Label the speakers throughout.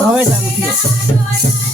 Speaker 1: હવે ચાલુ
Speaker 2: થયો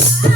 Speaker 2: Yeah.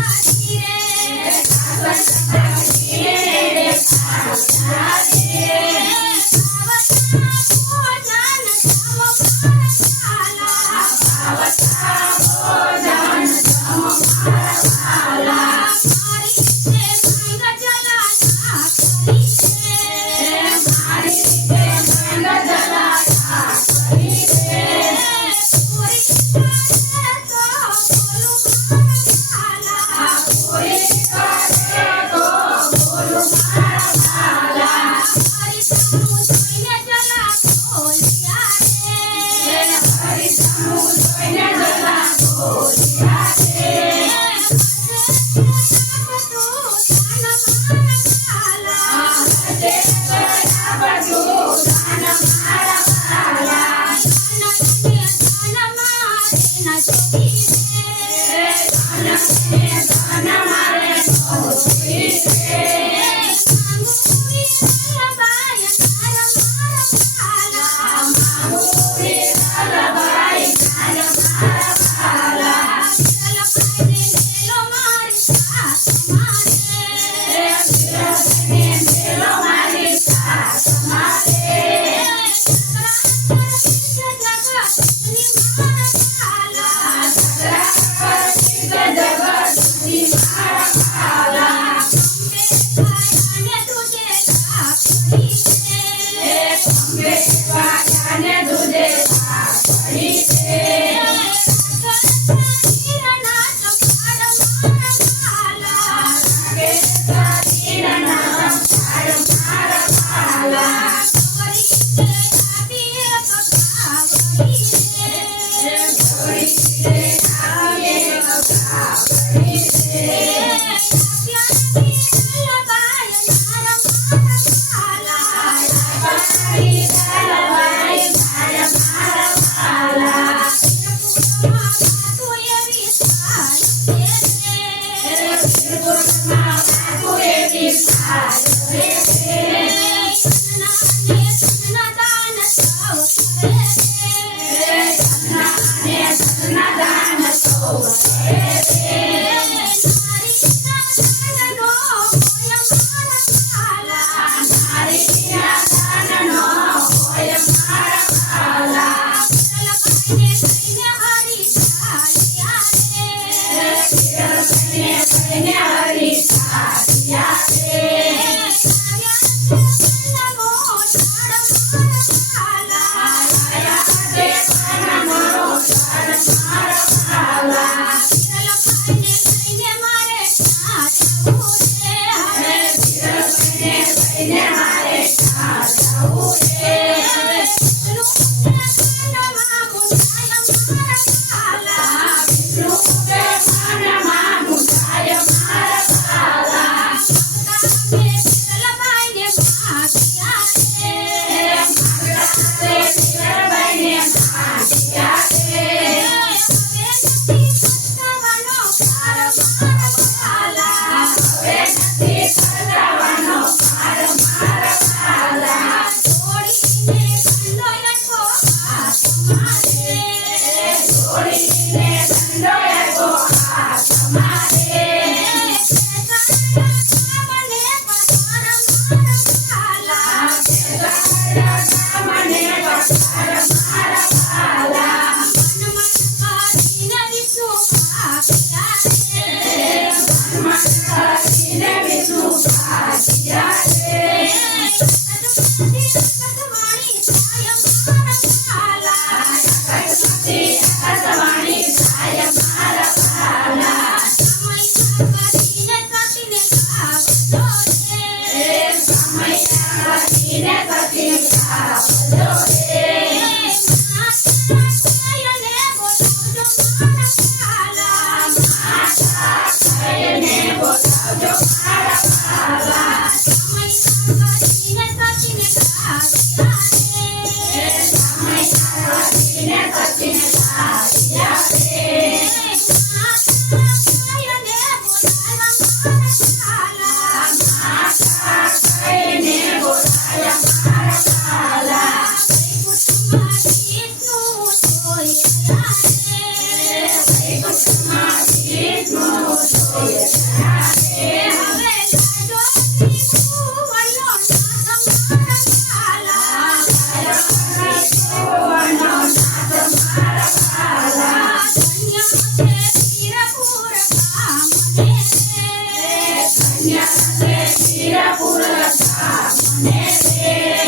Speaker 2: Thank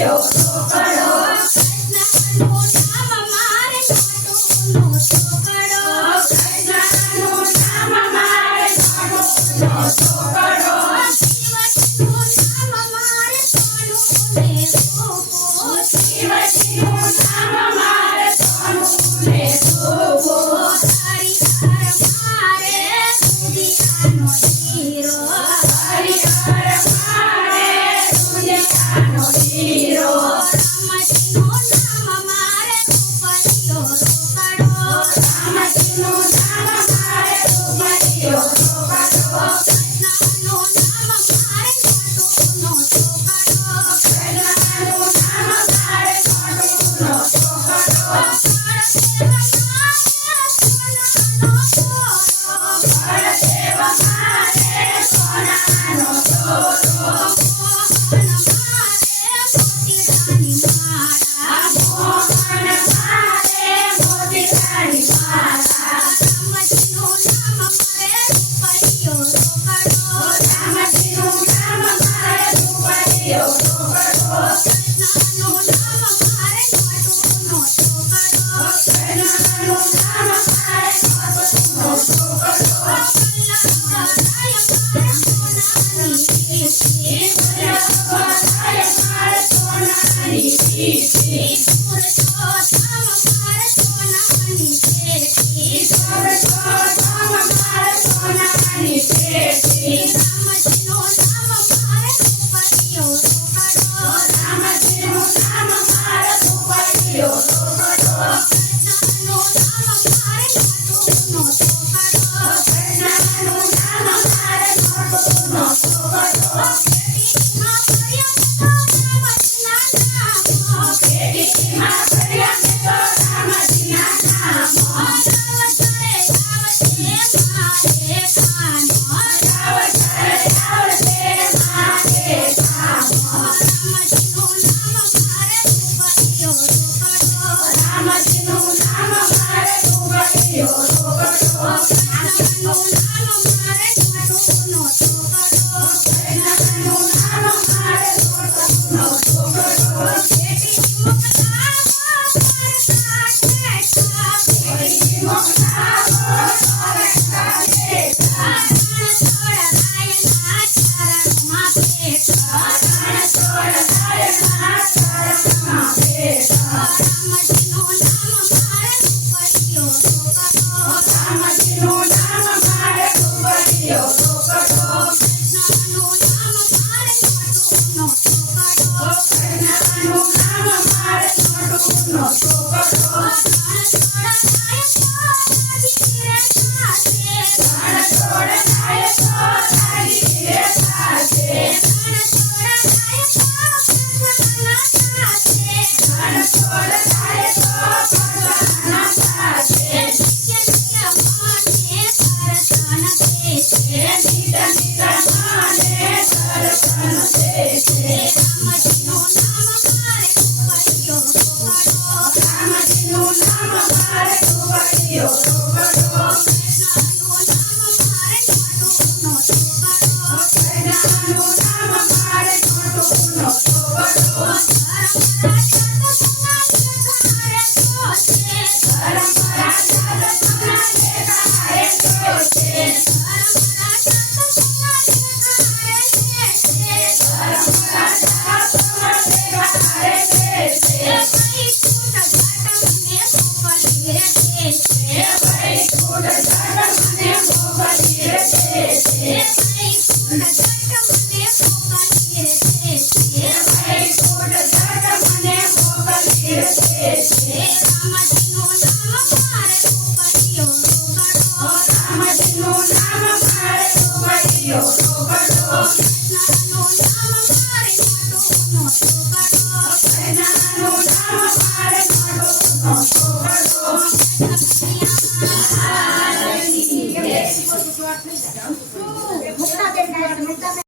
Speaker 2: Deus. your Yes.